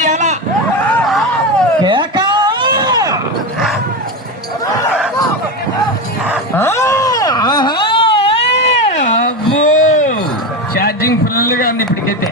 ఉన్నది ఎలా కేక అబ్బో ఛార్జింగ్ ఫుల్గా ఉంది ఇప్పటికైతే.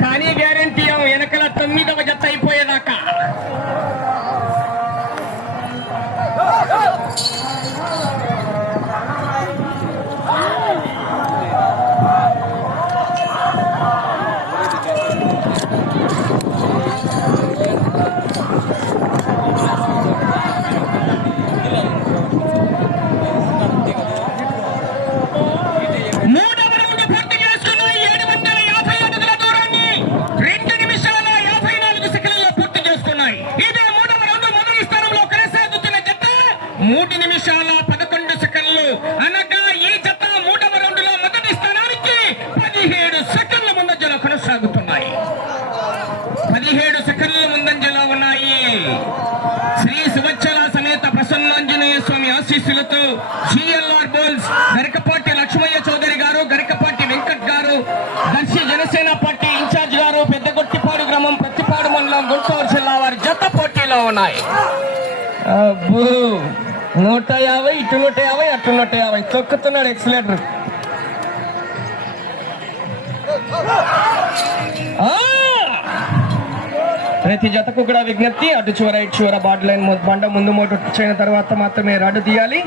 కానీ గ్యారంటీ వెనకల 9వ జత అయిపోయేదాకా. ఆశీస్సులతో జిఎల్ఆర్ బోల్స్ గరికపాటి లక్ష్మయ్య చౌదరి గారు, గరికపాటి వెంకట్ గారు, దర్శి జనసేన పార్టీ ఇన్ఛార్జ్ గారు, పెద్దగొట్టిపాడు గ్రామం, ప్రతిపాడు మండలం, గుంటూరు జిల్లా వారి జత పోటీలో ఉన్నాయి. అబ్బో 150, ఇటు 150, అటు 150 తొక్కుతున్నాడు ఎక్సలేటర్. ప్రతి జతకు కూడా విజ్ఞప్తి, అటు చివర ఇటు చివర బార్డర్ లైన్ బండ ముందు మోటు వచ్చిన తర్వాత మాత్రమే రాడు తీయాలి.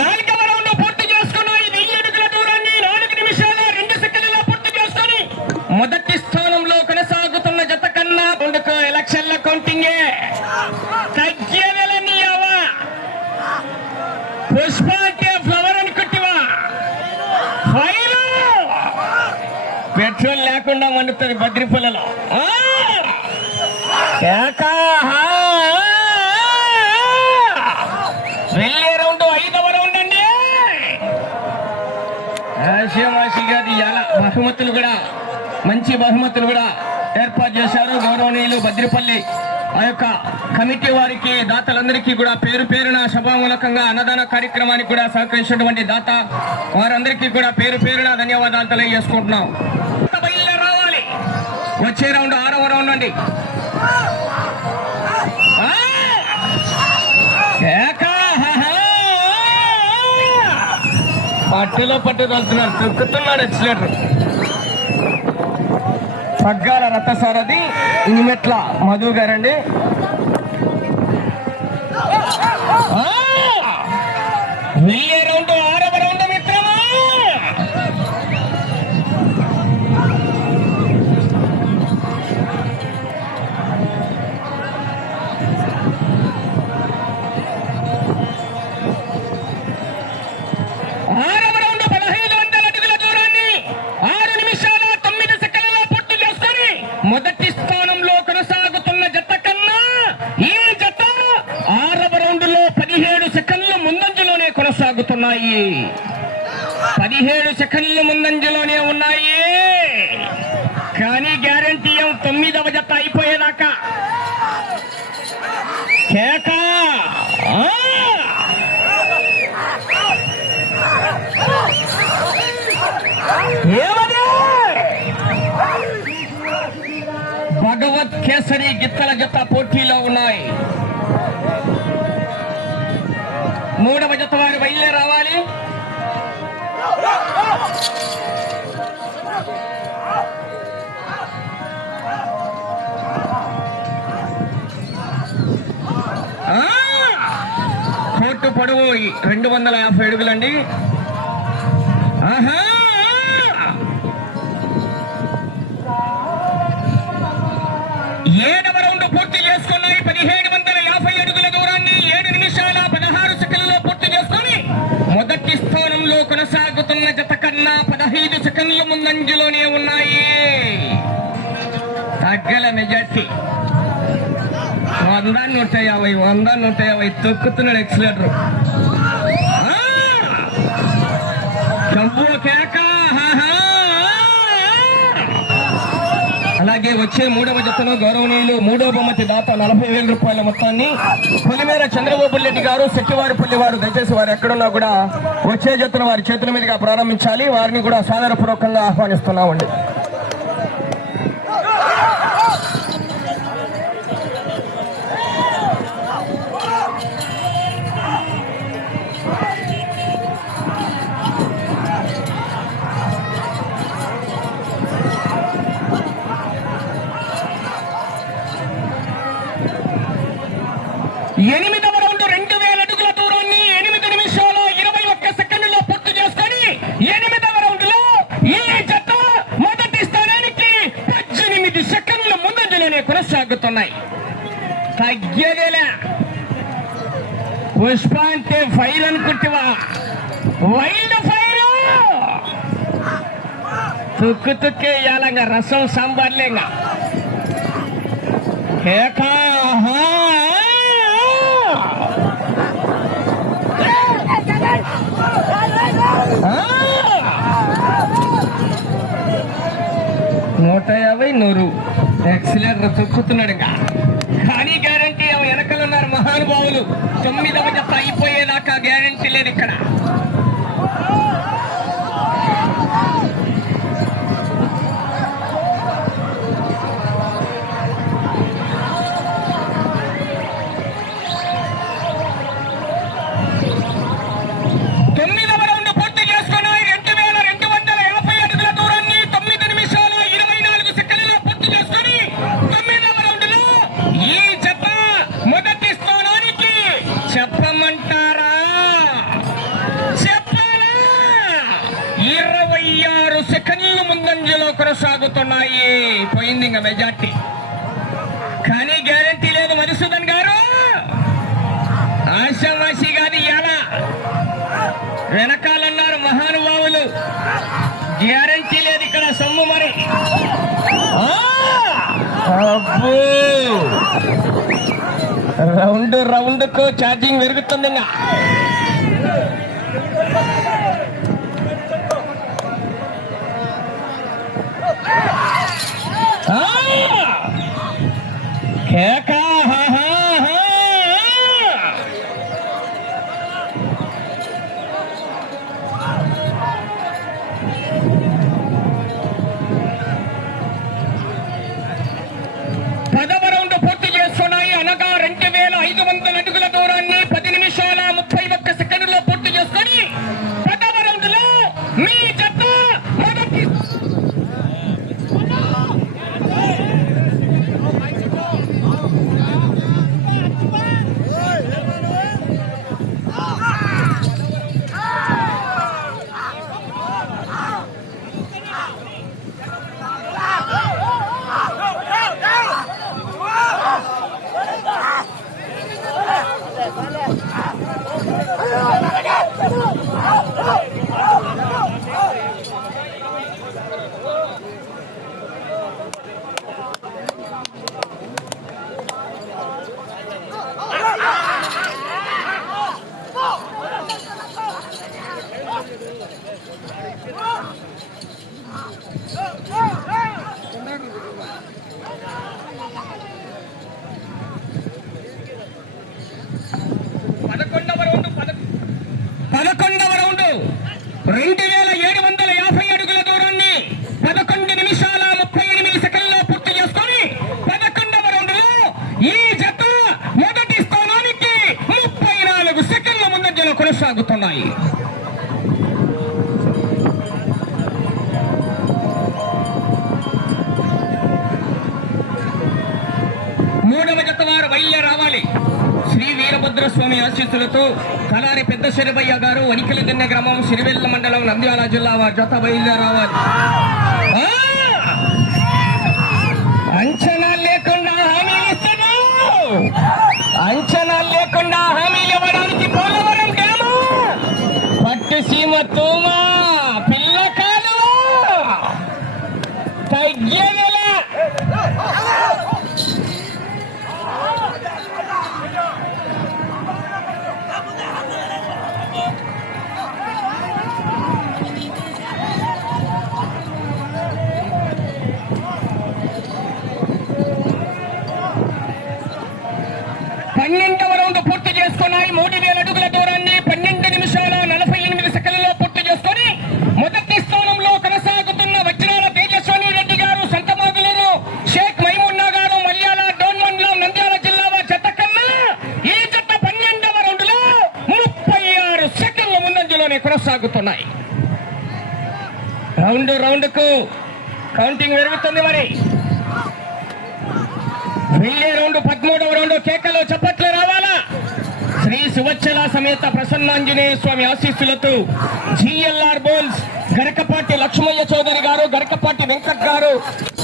నాలుగవ రౌండ్ పూర్తి చేసుకున్నాయి. 1000 అడుగుల దూరాన్ని 4 నిమిషాల 2 సెకండ్లలో పూర్తి చేసుకుని మొదటి స్థానంలో కొనసాగుతున్న జత కన్నా ముందుకు ఎలక్షన్ల కౌంటింగే తగ్గేదలని పుష్ప అంటే ఫ్లవర్ అనుకుంటివా, పెట్రోల్ లేకుండా మండుతుంది బద్రిపల్లలో. వెళ్ళే రౌండ్ 5వ రౌండ్ అండి. ఆశమాషిగా ఇలా బహుమతులు కూడా, మంచి బహుమతులు కూడా ఏర్పాటు చేశారు గౌరవనీయులు బద్రిపల్లి ఆ యొక్క కమిటీ వారికి, దాతలందరికీ కూడా పేరు పేరున సభామూలకంగా అన్నదాన కార్యక్రమానికి కూడా సహకరించినటువంటి దాత వారందరికీ కూడా పేరు పేరున ధన్యవాదాలు తెలియజేసుకుంటున్నాం. రావాలి వచ్చే రౌండ్ 6వ రౌండ్ అండి. పట్టులో పట్టు తోలుతున్నాడు, తొక్కుతున్నాడు ఎక్సలేటర్. పగ్గాల రథసారథి ఇనిమెట్ల మధు గారండి. వెళ్ళే రౌండ్ 6వ రౌండ్ మిత్రమా. మొదటి స్థానంలో కొనసాగుతున్న జత కన్నా ఈ జత 6వ రౌండ్లో 17 సెకండ్ల ముందంజలోనే కొనసాగుతున్నాయి. 17 సెకండ్ల ముందంజలోనే ఉన్నాయి. కానీ గ్యారంటీ 9వ జత అయిపోయేదాకా. కేక భగవత్ కేసరి గిత్తల జత పోటీలో ఉన్నాయి. 3వ జత వారు బయలుదేరి రావాలి. కోర్టు పొడవు 250 అడుగులండి. ఆహా 7వ రౌండ్ పూర్తి చేసుకున్నాయి. 1750 అడుగుల దూరాన్ని 7 నిమిషాల 16 సెకండ్లలో పూర్తి చేసుకుని మొదటి స్థానంలో కొనసాగుతున్న జత కన్నా 15 సెకండ్ల ముందంజలోనే ఉన్నాయి. తగ్గల మెజార్టీ 100-150 తొక్కుతున్నాడు ఎక్సలేటర్. కేక అలాగే వచ్చే మూడవ జతను గౌరవనీయులు మూడవ బహుమతి దాత 40,000 రూపాయల మొత్తాన్ని పొలిమేర చంద్రబాబు రెడ్డి గారు శెట్టివారిపల్లి వారు దయచేసి వారు ఎక్కడున్నా కూడా వచ్చే జతను వారి చేతుల మీదుగా ప్రారంభించాలి. వారిని కూడా సాదరపూర్వకంగా ఆహ్వానిస్తున్నామండి. ఎనిమిదవ రౌండ్ 2,000 అడుగుల దూరాన్ని 8 నిమిషాల 21 సెకండ్లలో పూర్తి చేసుకొని 8వ రౌండ్ లో ఈ జత మొదటి స్థానానికి 18 సెకండ్ల ముందంజలోనే కొనసాగుతున్నాయి. తగ్గేదేలే పుష్ప అంటే ఫైర్ అనుకుంటువా, వైల్డ్ ఫైర్ తుక్కు తుక్కే ఇయాలంగా రసం సాంబార్లేంగా నూట 100 ఎక్సలెంటర్ తొక్కుతున్నాడు. కానీ గ్యారంటీ వెనకలున్నారు మహానుభావులు. 9వ జత అయిపోయేదాకా గ్యారంటీ లేదు ఇక్కడ. చెప్పమంటారా, చెప్పాలా? 26 సెకండ్లు ముందంజలో కొనసాగుతున్నాయి. పోయింది ఇంకా మెజార్టీ, కానీ గ్యారంటీ లేదు. మధుసూదన్ గారు ఆశావాసి కాదు, ఎలా వెనకాలన్నారు మహానుభావులు. గ్యారంటీ లేదు ఇక్కడ సొమ్ము. మరి అబ్బో రౌండ్ కు ఛార్జింగ్ పెరుగుతుంది. కేకా కొనసాగుతున్నాయి. మూడవ జత వారు బయలుదేరి రావాలి. శ్రీ వీరభద్రస్వామి ఆశీస్సులతో కలారి పెద్ద శరభయ్య గారు వనికిలదిన్నె గ్రామం సిరివెల్ల మండలం నంద్యాల జిల్లా వారి జత బయలుదేరి రావాలి. అంచనాలు లేకుండా హామీలు ఇస్తున్నావు, అంచనాలు లేకుండా హామీలు ఇవ్వడానికి పోలవరం డ్యాము పట్టుసీమ తూమా పిల్ల కాదు తగ్గేలా. కొనసాగుతున్నాయి. రౌండ్ కు కౌంటింగ్ పెరుగుతుంది. మరి వెళ్ళే రౌండ్ 13వ రౌండ్. కేకలు చప్పట్లు రావాలా? శ్రీ సువచ్చల సమేత ప్రసన్నాంజనేయ స్వామి ఆశీస్సులతో జిఎల్ఆర్ బోల్స్ గరకపాటి లక్ష్మయ్య చౌదరి గారు, గరకపాటి వెంకట్ గారు,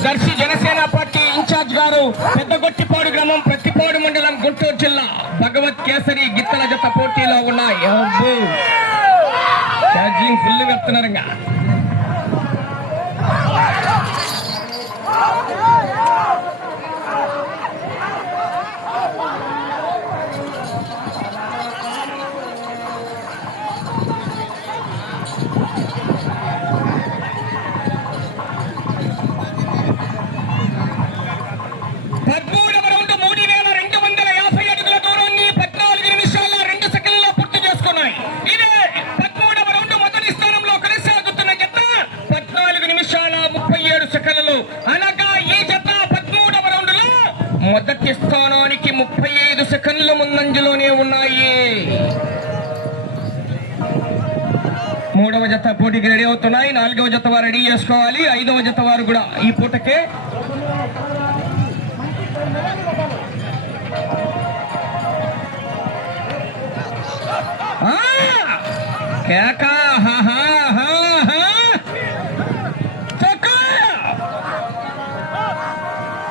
దర్శి జనసేన పార్టీ ఇన్ఛార్జ్ గారు, పెద్దగొట్టిపాడు గ్రామం, ప్రతిపాడు మండలం, గుంటూరు జిల్లా భగవత్ కేసరి గిత్తల జత పోటీలో ఉన్నాయి. ఛార్జింగ్ ఫుల్ వెళ్తున్నారు. ఇంకా మొదటి స్థానానికి 35 సెకండ్ల ముందంజలోనే ఉన్నాయి. 3వ జత పోటీకి రెడీ అవుతున్నాయి. 4వ జత వారు రెడీ చేసుకోవాలి. 5వ జత వారు కూడా ఈ పూటకే.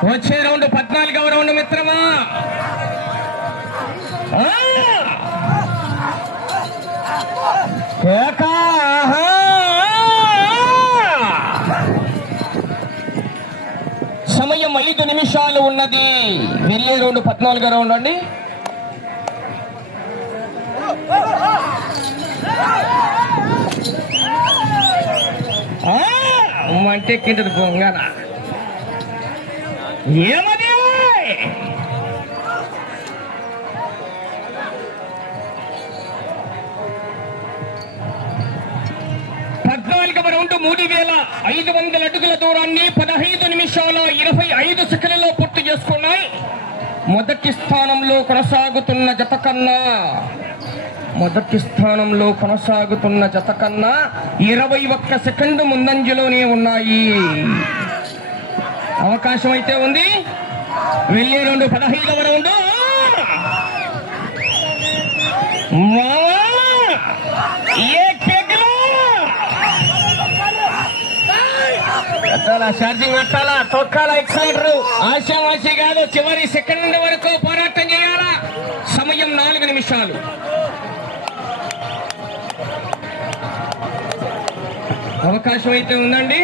వచ్చే రౌండ్ 14వ రౌండ్ మిత్రమా. సమయం 5 నిమిషాలు ఉన్నది. వెళ్ళే రౌండ్ 14వ రౌండ్ అండి. అంటే కింద పొంగన ఏమది? 14వ రౌండ్ 3500 అడుగుల దూరాన్ని 15 నిమిషాల 25 సెకండ్లలో పూర్తి చేసుకున్నాయి. మొదటి స్థానంలో కొనసాగుతున్న జత కన్నా 21 సెకండ్ ముందంజలోనే ఉన్నాయి. అవకాశం అయితే ఉంది. వెళ్ళే రౌండ్ 15వ రౌండ్. ఛార్జింగ్ పెట్టాలా? తొక్కాలా? ఎక్సలెంటర్ ఆశావాసి కాదు. చివరి సెకండ్ వరకు పోరాటం చేయాలా? సమయం 4 నిమిషాలు. అవకాశం అయితే ఉందండి.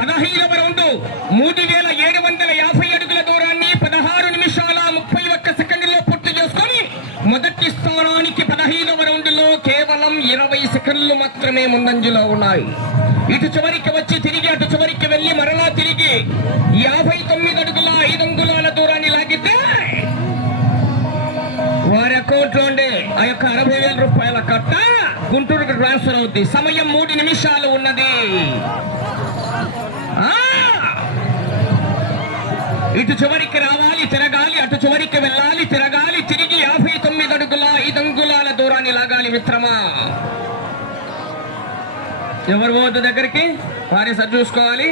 పదహైదవ రౌండ్ 3750 అడుగుల దూరాన్ని 16 నిమిషాల 31 సెకండ్లో పూర్తి చేసుకొని మొదటి స్థానానికి 15వ రౌండ్ లో కేవలం 20 సెకండ్లు మాత్రమే ముందంజలో ఉన్నాయి. ఇటు చివరికి వచ్చి తిరిగి అటు చివరికి వెళ్లి మరలా తిరిగి 59 అడుగుల 5 అంగుళాల దూరాన్ని లాగితే వారి అకౌంట్ లో ఉండే ఆ యొక్క 60,000 రూపాయల కట్ట గుంటూరుకు ట్రాన్స్ఫర్ అవుతుంది. సమయం 3 నిమిషాలు ఉన్నది. ఇటు చివరికి రావాలి, తిరగాలి, అటు చివరికి వెళ్ళాలి, తిరగాలి, తిరిగి 59 అడుగుల 5 అంగుళాల దూరాన్ని లాగాలి మిత్రమా. ఎవరు పోవద్దు దగ్గరికి, వారి సరి చూసుకోవాలి.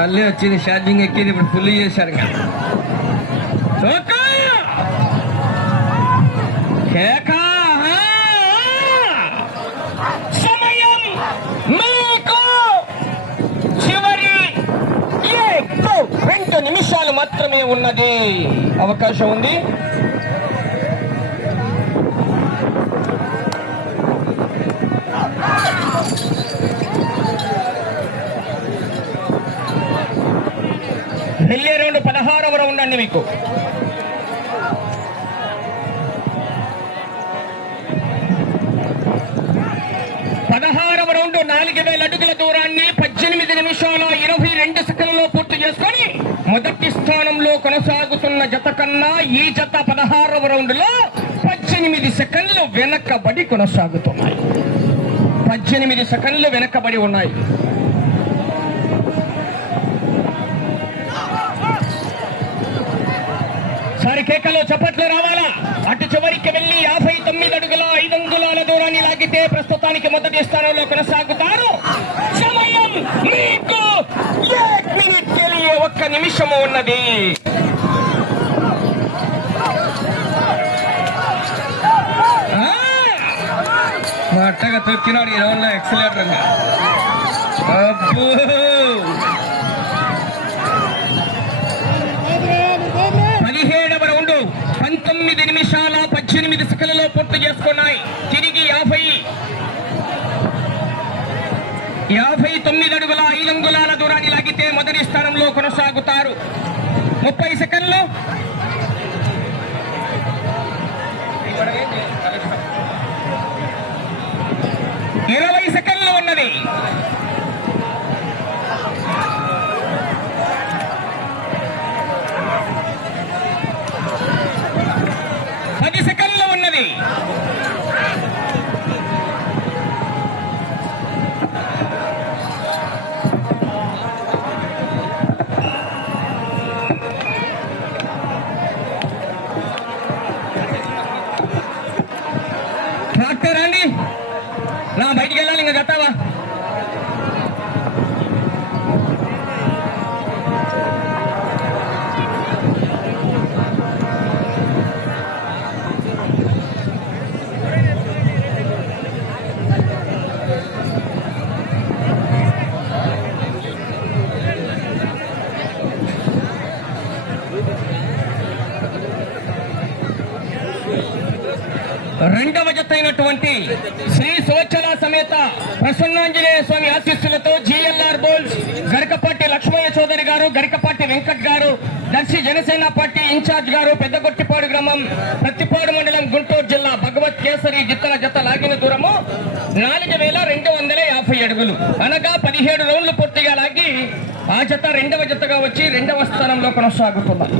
మళ్ళీ వచ్చింది ఛార్జింగ్ ఎక్కింది. ఇప్పుడు ఫుల్ చేశారు. సమయం మీకు చివరి 2 నిమిషాలు మాత్రమే ఉన్నది. అవకాశం ఉంది. 4000 అడుగుల దూరాన్ని 18 నిమిషాల 22 సెకండ్లలో పూర్తి చేసుకొని మొదటి స్థానంలో కొనసాగుతున్న జత కన్నా ఈ జత 16వ రౌండ్ లో 18 సెకండ్లు వెనకబడి కొనసాగుతున్నాయి. 18 సెకండ్లు వెనకబడి ఉన్నాయి. సారి కేకలో చప్పట్లు రావాలా. అటు చివరికి వెళ్లి 59 అడుగుల 5 అంగుళాల దూరాన్ని లాగితే ప్రస్తుతానికి మొదటి స్థానంలో కొనసాగుతారు. సమయం మీకు 1 మినిట్ తెలియ 1 నిమిషము ఉన్నది. అట్టగా తొక్కినాడు ఈ రౌండ్ లో ఎక్సలేటర్. 17వ రౌండ్ 19 నిమిషాల 18 సెకండ్లలో పూర్తి చేసుకున్నాయి. తిరిగి 59 అడుగుల 5 అంగుళాల దూరాన్ని లాగితే మొదటి స్థానంలో కొనసాగుతారు. 30 సెకండ్లు. 20 సెకండ్లు ఉన్నది. 10 సెకండ్లు ఉన్నది. ట్రాక్టర్ అండి నా బయటికి వెళ్ళాలి. ఇంకా కట్టావా? రెండవ జత అయినటువంటి శ్రీ సోచల సమేత ప్రసన్నాంజనేయ స్వామి ఆశీస్సులతో జిఎల్ఆర్ బోల్స్ గరికపాటి లక్ష్మయ్య చౌదరి గారు, గరికపాటి వెంకట్ గారు, దర్శి జనసేన పార్టీ ఇన్ఛార్జ్ గారు, పెద్దగొట్టిపాడు గ్రామం, ప్రత్తిపాడు మండలం, గుంటూరు జిల్లా భగవత్ కేసరి జిత్తల జత లాగిన దూరము 4250 అడుగులు అనగా 17 రౌండ్లు పూర్తిగా లాగి ఆ జత రెండవ జతగా వచ్చి రెండవ స్థానంలో కొనసాగుతున్నారు.